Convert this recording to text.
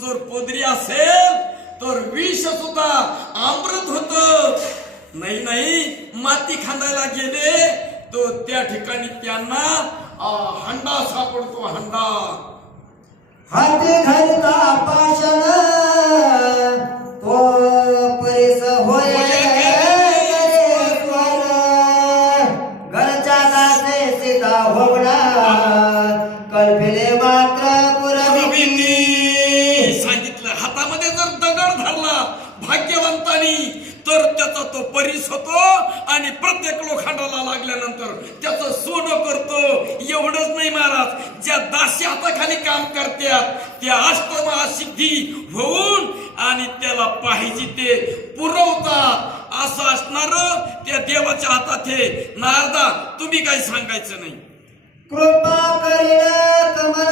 जर पोदरी असेल तर विष सुद्धा अमृत होत. नाही नाही, माती खांदायला गेले तो त्या ठिकाणी त्यांना हंडा सापडतो. हंडा हाती घालता पाषाण तो परिस होय घरच्या दासे सीता होवडा कल्पिले मात्र पुरविनी. सांगितलं, हातामध्ये जर दगड धरला भाग्यवंतानी तर त्याचा तो परीस होतो आणि प्रत्येक लोखंडाला लागल्यानंतर त्याचं सोनं करतो. एवढंच नाही महाराज, ज्या दासी हाताखाली काम करतात त्या अष्टमहासिद्धी होऊन आणि त्याला पाहिजे ते पुरवतात. असं असणार त्या देवाच्या हातात हे. नारदा, तुम्ही काही सांगायचं नाही. कृपा करील कमल